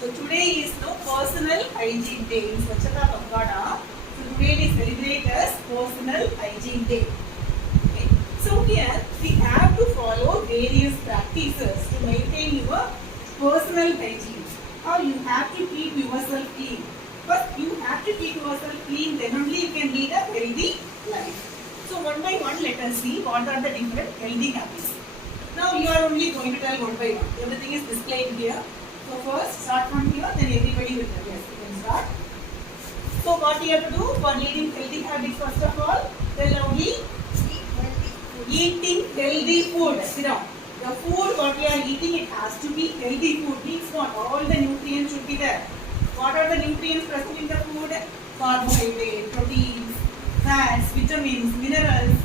So today is no personal hygiene day in Swachhata Pakhwada. So today we celebrate as personal hygiene day. Okay. So here we have to follow various practices to maintain your personal hygiene. Or you have to keep yourself clean. But you have to keep yourself clean, then only you can lead a healthy life. So one by one, let us see what are the different healthy habits. Now you are only going to tell one by one. Everything is displayed here. So first start from here, then everybody will tell. Yes, you can start. So what you have to do for leading healthy habits, first of all, tell only eating healthy food. Sit down. The food what you are eating, it has to be healthy food. Means what? All the nutrients should be there. What are the nutrients present in the food? Carbohydrate, proteins, fats, vitamins, minerals,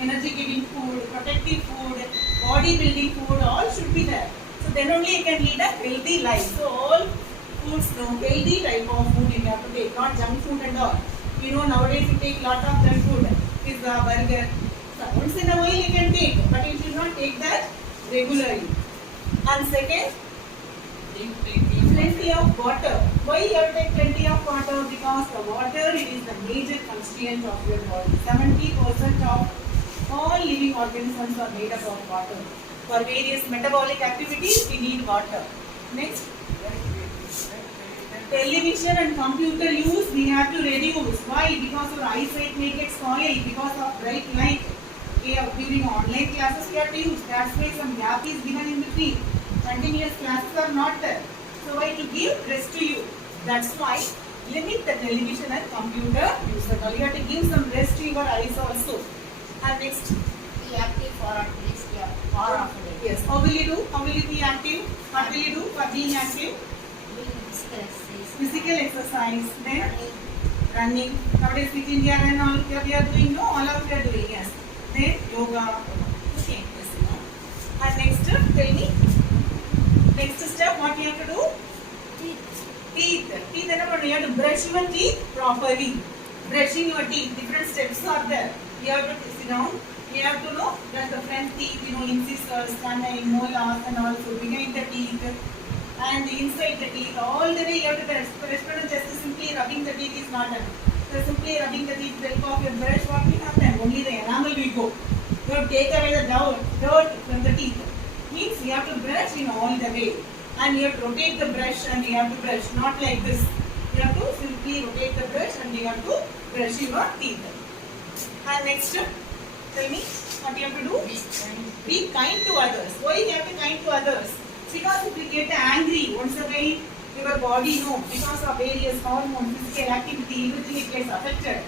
energy giving food, protective food, body building food, all should be there. So then only you can lead a healthy life. So all foods, healthy type of food you have to take, not junk food and all. You know nowadays you take lot of junk food, pizza, burger. So once in a while you can take, but you should not take that regularly. And second, plenty of water. Why you have to take plenty of water? Because the water is the major constituent of your body. 70% of all living organisms are made up of water. For various metabolic activities, we need water. Next, television and computer use we have to reduce. Why? Because our eyesight may get spoiled because of bright light. During online classes we have to use. That's why some gap is given in between. Continuous classes are not there. So why to give rest to you? That's why limit the television and computer use. You have to give some rest to your eyes also. And next, be active for at least hour of a day. yes. How will you do? How will you be active? What will you do for being active? Doing physical exercise. Physical exercise. Then running. Nowadays with India and all we are doing. No, all of you are doing. Yes. Then yoga. Okay. Yes. And next, tell me. Next step, what you have to do? Teeth. Teeth, you have to brush your teeth properly. Brushing your teeth, different steps are there. You have to sit down. You have to know that the front teeth, incisors, canine, molars, and also behind the teeth and inside the teeth. All the way you have to brush. Correspondence just simply rubbing the teeth is not done. So simply rubbing the teeth, help of your brush, what will happen? Only the enamel will go. You have to take away the dirt from the teeth. Means you have to brush in all the way, and you have to rotate the brush and you have to brush, not like this. You have to simply rotate the brush and you have to brush your teeth. And next, tell me what you have to do? Be kind to others. Why you have to be kind to others? Because if you get angry once again, your body because of various hormones, physical activity, everything it gets affected.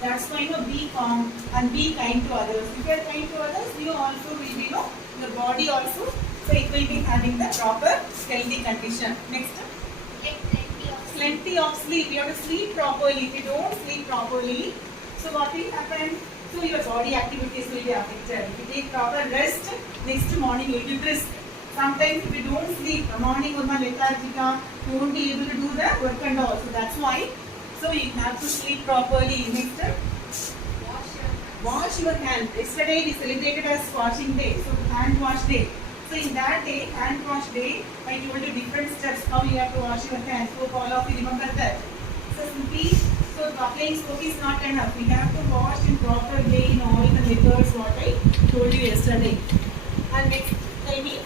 That's why be calm and be kind to others. If you are kind to others, you also will be your body also, so it will be having the proper healthy condition. Next, plenty of sleep. You have to sleep properly. If you don't sleep properly, so what will happen? So your body activities will be affected. If you take proper rest, next morning you will be brisk. Sometimes if you don't sleep, the morning will be lethargic, you won't be able to do the work and all. So that's why. So you have to sleep properly. Next, wash your hands. Yesterday we celebrated as washing day, so hand wash day. So in that day, hand wash day, I told you different steps how you have to wash your hands. So all of you remember that. So simply, so applying soap is not enough. We have to wash in proper way in all the methods what I told you yesterday. And next, tell me,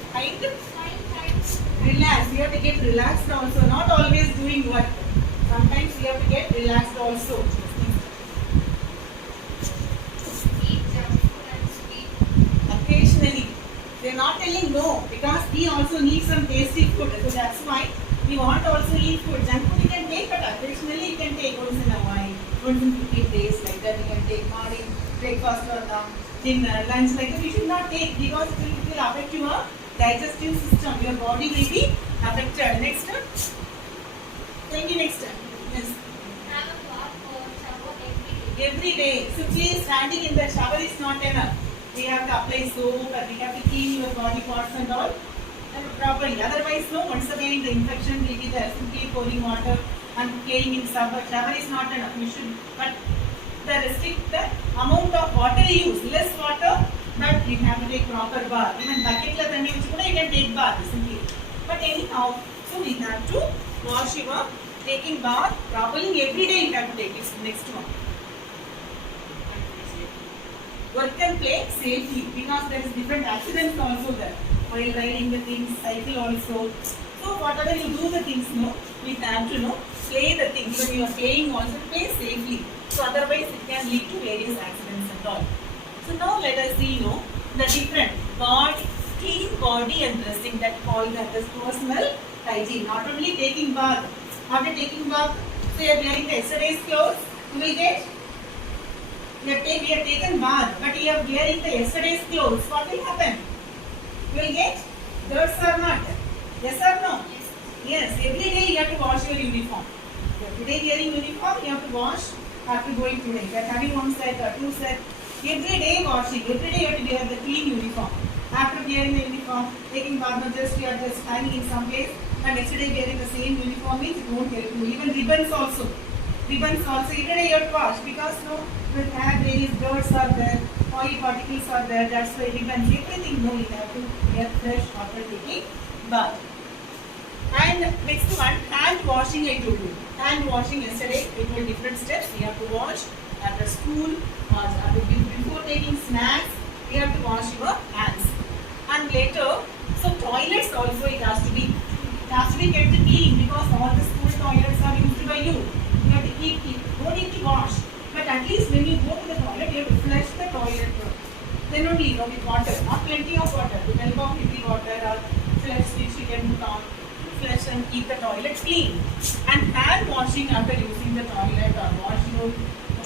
relax. You have to get relaxed also. Not always doing work. Sometimes you have to get relaxed also. Occasionally. They are not telling no, because we also need some tasty food. So that's why we want to also eat food. Junk food you can take, but occasionally you can take once in a while. Once in 15 days like that you can take morning, breakfast or dinner, lunch like that. You should not take because it will affect your digestive system. Your body will be affected. Next time. Thank you. Next time. Yes. Have a bath or shower every day. Every day. Simply standing in the shower is not enough. We have to apply soap and we have to clean your body parts and all properly. Otherwise, once again the infection will be there. Simply pouring water and playing in shower is not enough. You should, but restrict the amount of water you use. Less water, but you have to take proper bath. Even bucket la thanni you can take bath simply. But anyhow, so we have to wash your taking bath properly every day. You have to take it. Next one. Work and play safely because there is different accidents also there. While riding the things, cycle also. So whatever you do the things, no, we have to know play the things. When you are playing also play safely. So otherwise it can lead to various accidents and all. So now let us see, the different body, clean body and dressing that called as personal hygiene. Not only taking bath. After taking bath, so you are wearing the yesterday's clothes, you will get. We have taken bath, but you are wearing the yesterday's clothes. What will happen? You will get dirts or not? Yes or no? Yes. Every day you have to wash your uniform. Every day wearing uniform, you have to wash after going today. You are having one set or two set. Every day washing. Every day you have to wear the clean uniform. After wearing the uniform, taking bath, not just you are just hanging in some place, and yesterday wearing the same uniform means it won't help you. Even ribbons also. Ribbons also every day you have to wash because will have various dirts are there, oil particles are there, that's why ribbons, everything you have to wear fresh after taking bath. And next one, hand washing I told you. Hand washing yesterday, we told different steps. We have to wash after school, before taking snacks, we have to wash your hands. And later, so toilets also it has to be kept clean because all the school toilets are used by you. You have to keep clean. Don't need to wash. But at least when you go to the toilet, you have to flush the toilet. Then only, with water, not plenty of water. With help of little water or flush which you can put on, flush and keep the toilet clean. And hand washing after using the toilet or washroom,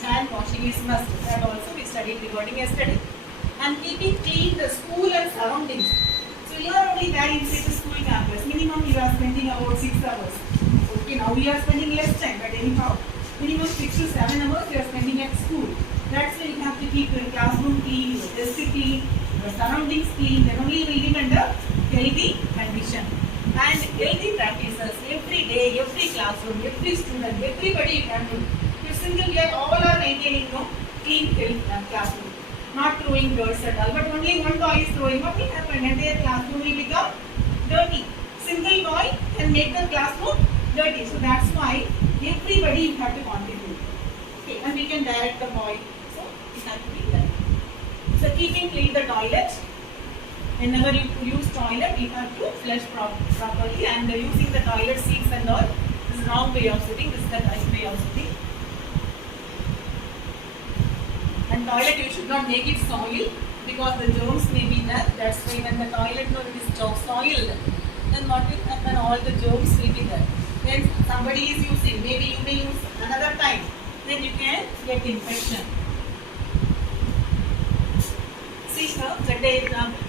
hand washing is must. That also we studied regarding yesterday. And keeping clean the school and surroundings. So you are only there inside the school campus. Minimum you are spending about 6 hours. Okay, now we are spending less time, but anyhow. Minimum 6 to 7 hours you are spending at school. That's why you have to keep your classroom clean, your desk clean, your surroundings clean. Then only you will live under healthy condition. And healthy practices every day, every classroom, every student, everybody you can do. If single year all are maintaining clean classroom, not throwing dirt at all. But only one boy is throwing. What will happen? Entire classroom will become dirty. Single boy can make the classroom dirty. So that's why everybody you have to contribute. Okay, and we can direct the boy. So it has to be done. So keeping clean the toilet. Whenever you use toilet, you have to flush properly, and using the toilet seats and all. This is wrong way of sitting. This is the right way of sitting. And toilet you should not make it soil because the germs may be there. That's why when the toilet is soiled, then what will happen? All the germs will be there. When somebody is using, maybe you may use another time, then you can get infection. See here,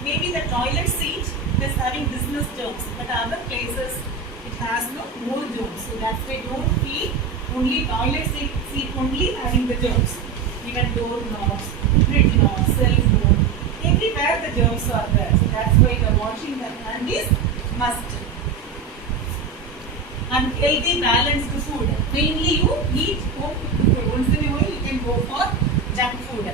maybe the toilet seat is having business germs, but other places it has no more germs. So that's why don't feel only toilet seat only having the germs. Even door knobs, fridge knobs, cell phone, everywhere the germs are there. So that's why the washing the hand is must. And healthy balanced food. Mainly you eat home cooked food. Once in a while you can go for junk food.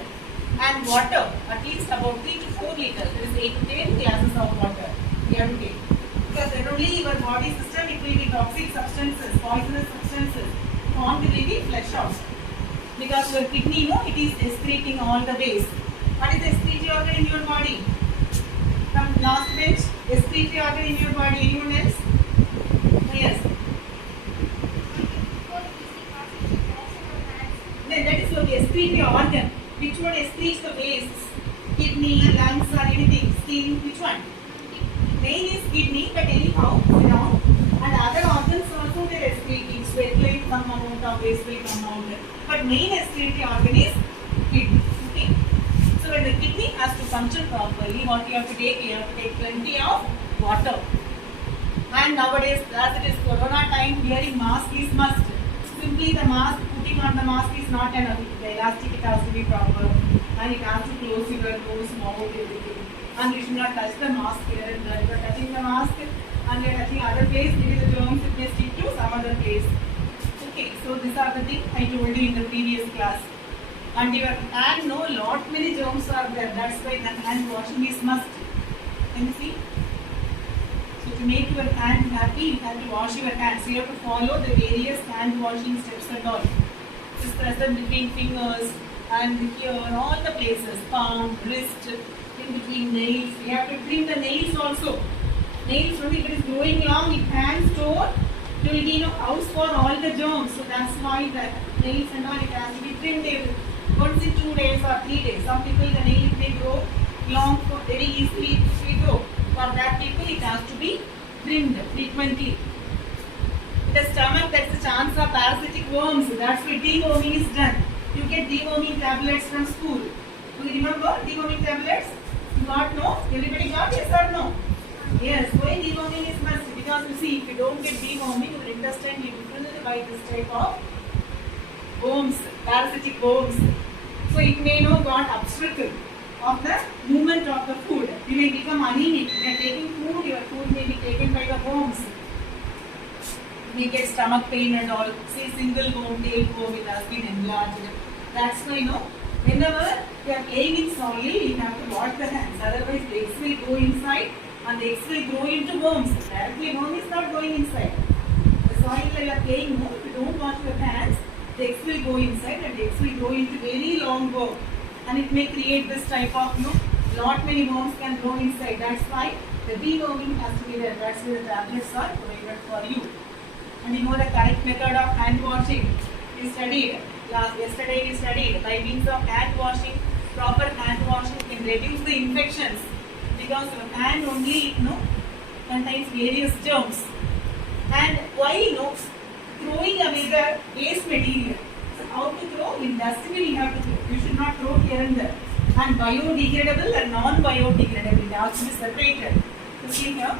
And water, at least about 3 to 4 liters. There is 8 to 10 glasses of water you have to take. Because then only your body system, it will be toxic substances, poisonous substances formed will be flushed out. Because your kidney, it is excreting all the waste. What is the excretory organ in your body? From last bench, excretory organ in your body. Anyone else? Yes. Then that is your excretory organ. Which one excretes the waste? Kidney, lungs or anything? Skin, which one? Main is kidney, but anyhow, and other organs also they are excreting. Sweat will come out, or waste will come out. But main excretory organ is kidney. Okay. So when the kidney has to function properly, what you have to take? You have to take plenty of water. And nowadays, as it is corona time, wearing mask is must. Simply the mask, putting on the mask is not enough. The elastic it has to be proper, and it has to close your nose, mouth, everything. And you should not touch the mask here and there. If you are touching the mask and you are touching other place, maybe the germs it may stick to some other place. Okay, so these are the things I told you in the previous class. And your hand, lot many germs are there. That's why the hand washing is must. Can you see? So to make your hand happy, you have to wash your hands. So you have to follow the various hand washing steps and all. Just present between fingers and here, all the places, palm, wrist, in between nails. You have to trim the nails also. Nails only if it is growing long, it hangs store. It will be house for all the germs. So that's why the nails and all, it has to be trimmed once in 2 days or 3 days. Some people the nails they grow long for very easily grow. For that people it has to be trimmed frequently. In the stomach, that's the chance of parasitic worms. That's why deworming is done. You get deworming tablets from school. Do you remember deworming tablets? You got no? Everybody got yes or no? Yes. Why deworming is must? Because you see, if you don't get deworming, your intestine will be filled by this type of worms, parasitic worms. So it may got obstructed of the movement of the food. You may become anemic. When you are taking food, your food may be taken by the worms. You may get stomach pain and all. Say single bone, tailbone, it has been enlarged. That's why whenever you are playing in soil, you have to wash the hands. Otherwise, the eggs will go inside and the eggs will grow into worms. Directly, worm is not going inside. The soil where you are playing, if you don't wash your hands, the eggs will go inside and the eggs will grow into very long worm. And it may create this type of, lot many worms can grow inside. That's why the deworming has to be there. That's why the tablets are provided for you. And the correct method of hand washing. We studied. Yesterday we studied by means of hand washing, proper hand washing can reduce the infections because your hand only contains various germs. And why throwing away the waste material. So how to throw? In dustbin you have to throw. You should not throw here and there. And biodegradable and non-biodegradable, they have to be separated. You see here,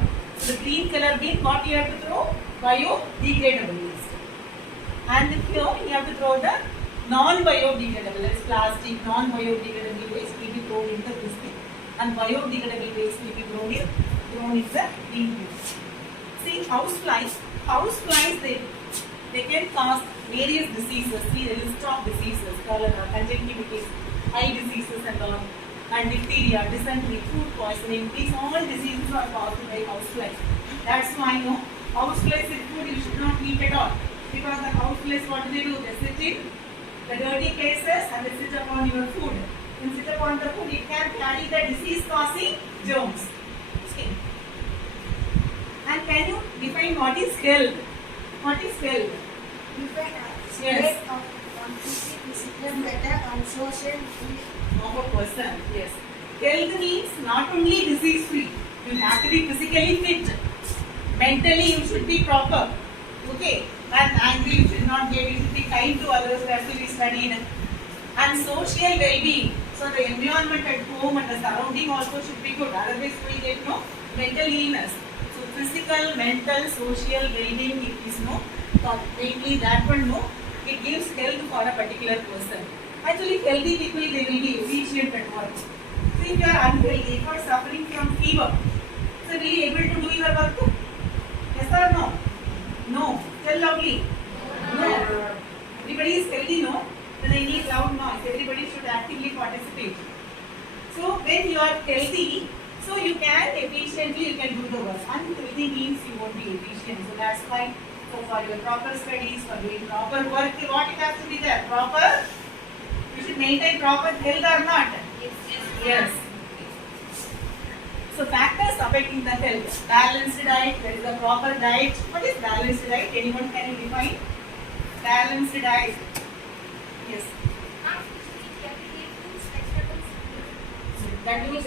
the green color bin, what you have to throw? Biodegradable waste. And here you have to throw the non-biodegradable, that is plastic, non-biodegradable waste will be thrown into this bin. And biodegradable waste will be thrown in the green bin. See, houseflies they can cause various diseases. See the list of diseases, cholera, conjunctivitis, eye diseases and all, and diphtheria, dysentery, food poisoning. These all diseases are caused by houseflies. That's why houseflies in food you should not eat at all. Because the houseflies, what do? They sit in the dirty places and they sit upon your food. When sit upon the food, it can carry the disease-causing germs. Okay. And can you define what is health? What is health? Yes. Physical, better and social Of a person. Yes. Health means not only disease-free. You have to be physically fit. Mentally, you should be proper. Okay. And angry, you should not get. You should be kind to others. That will be studied. And social well-being. So the environment at home and the surrounding also should be good. Otherwise, we get mental illness. So physical, mental, social well-being, it is mainly that one it gives health for a particular person. Actually, healthy people they will be efficient at work. So if you are unhealthy, if you are suffering from fever, so will you able to do your work? Yes or no? No. Tell loudly. No. Everybody is healthy, no? Then I need loud noise. Everybody should actively participate. So when you are healthy, so you can efficiently you can do the work. Unhealthy means you won't be efficient. So that's why. So for your proper studies, for doing proper work, what it has to be there? Proper. You should maintain proper health or not? Yes. So factors affecting the health. Balanced diet. There is a proper diet. What is balanced diet? Anyone can you define? Balanced diet. Yes. That means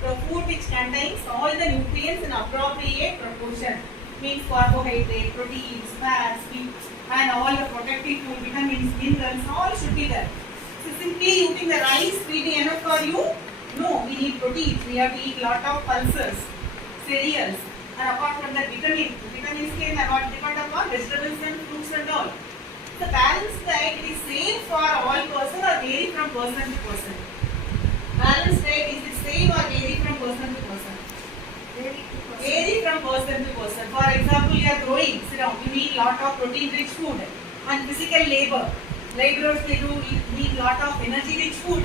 the food which contains all the nutrients in appropriate proportion. Means carbohydrate, proteins, fats, and all the protective food, vitamins, minerals, all should be there. So simply eating the rice will be enough for you? No, we need proteins. We have to eat lot of pulses, cereals, and apart from that vitamins can depend upon vegetables and fruits and all. The balanced diet is same for all person or vary from person to person. Balanced diet is it same or vary from person to person? Vary from person to person. For example, you are growing, sit down, you need lot of protein-rich food and physical labor. Laborers they do need lot of energy-rich food,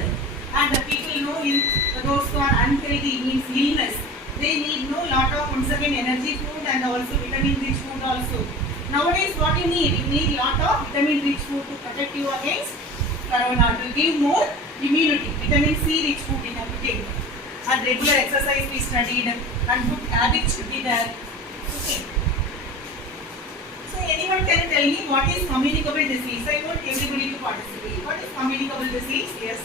and the people in the those who are unhealthy means illness. They need no lot of once again energy food and also vitamin rich food also. Nowadays what you need lot of vitamin rich food to protect you against corona, to give more immunity. Vitamin C rich food in everything. And regular exercise we studied and good habits should be there. Okay. So anyone can tell me what is communicable disease? I want everybody to participate. What is communicable disease? Yes.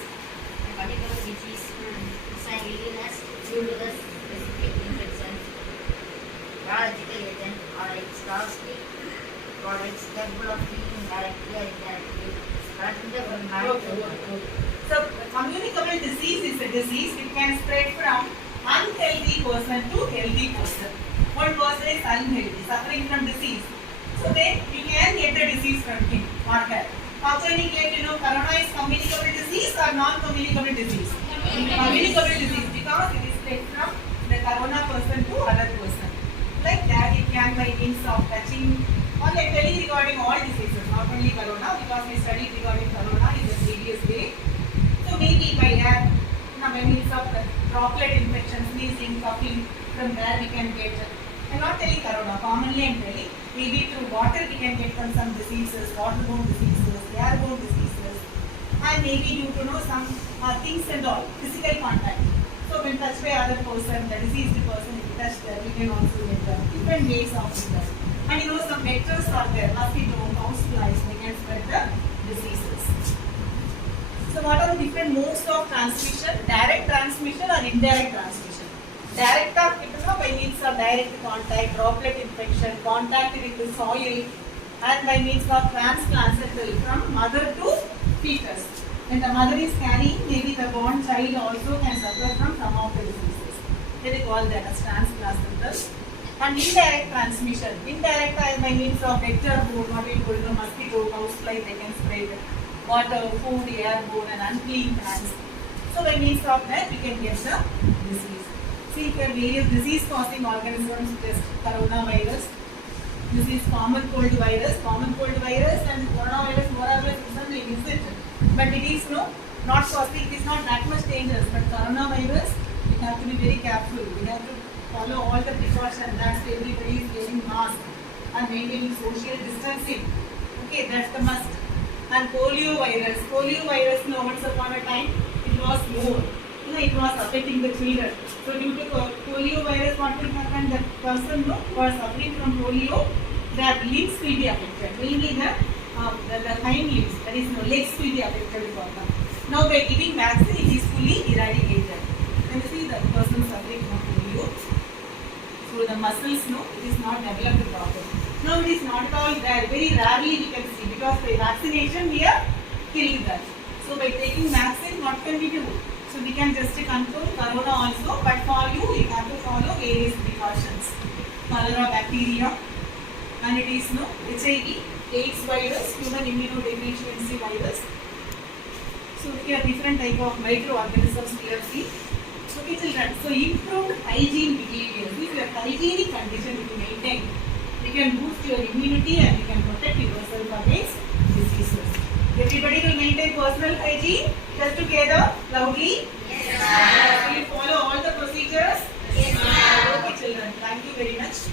Communicable disease is an illness due to the specific infection, biological agent, or exhaustive products capable of being directly or indirectly transmitted from man to man. So communicable disease is a disease which can spread from unhealthy person to healthy person. One person is unhealthy, suffering from disease. So then you can get the disease from him or her. How can you get, corona is communicable disease or non-communicable disease? Communicable disease because it is spread from the corona person to other person. Like that it can by means of touching or like telling regarding all diseases, not only corona, because we studied regarding corona in the previous day. So maybe by air, by means of droplet infection, sneezing, coughing, from there we can get. I am not telling corona, commonly I am telling. Maybe through water we can get from some diseases, waterborne diseases, airborne diseases, and maybe due to some things and all, physical contact. So when touched by other person, the diseased person, if touched there, we can also get different ways of it. And some vectors are there, mosquito, house flies, they can spread the diseases. So what are the different modes of transmission? Direct transmission or indirect transmission? Direct by means of direct contact, droplet infection, contact with the soil, and by means of transplacental from mother to fetus. When the mother is carrying, maybe the born child also can suffer from some of the diseases. They call that as transplacental. And indirect transmission. Indirect by means of vector-borne, what we call the mosquito, housefly, they can spread water, food, airborne, and unclean hands. So by means of that, we can get the disease. See here various disease-causing organisms, just coronavirus. This is common cold virus and coronavirus more or less resembling, is it? But it is not causing, it is not that much dangerous. But coronavirus, we have to be very careful. We have to follow all the precautions. That's everybody is wearing mask and maintaining social distancing. Okay, that's the must. And polio virus, once upon a time, it was more. It was affecting the children. So due to polio virus, what will happen? The person who are suffering from polio, their limbs will be affected. Mainly the hind limbs, that is legs will be affected for them. Now by giving vaccine, it is fully eradicated. And you see the person suffering from polio. So the muscles, it is not developed properly. No, it is not at all there. Very rarely we can see because by vaccination we are killing that. So by taking vaccine, what can we do? So we can just control corona also, but for you have to follow various precautions. Cholera bacteria, and it is HIV, AIDS virus, human immunodeficiency virus. So here different type of microorganisms we have seen. Okay children, so improved hygiene behavior. If your hygienic condition will be maintained, you can boost your immunity and you can protect yourself against diseases. Everybody will maintain personal hygiene. Just together, loudly. Yes. Will you follow all the procedures? Yes. Okay, children. Thank you very much.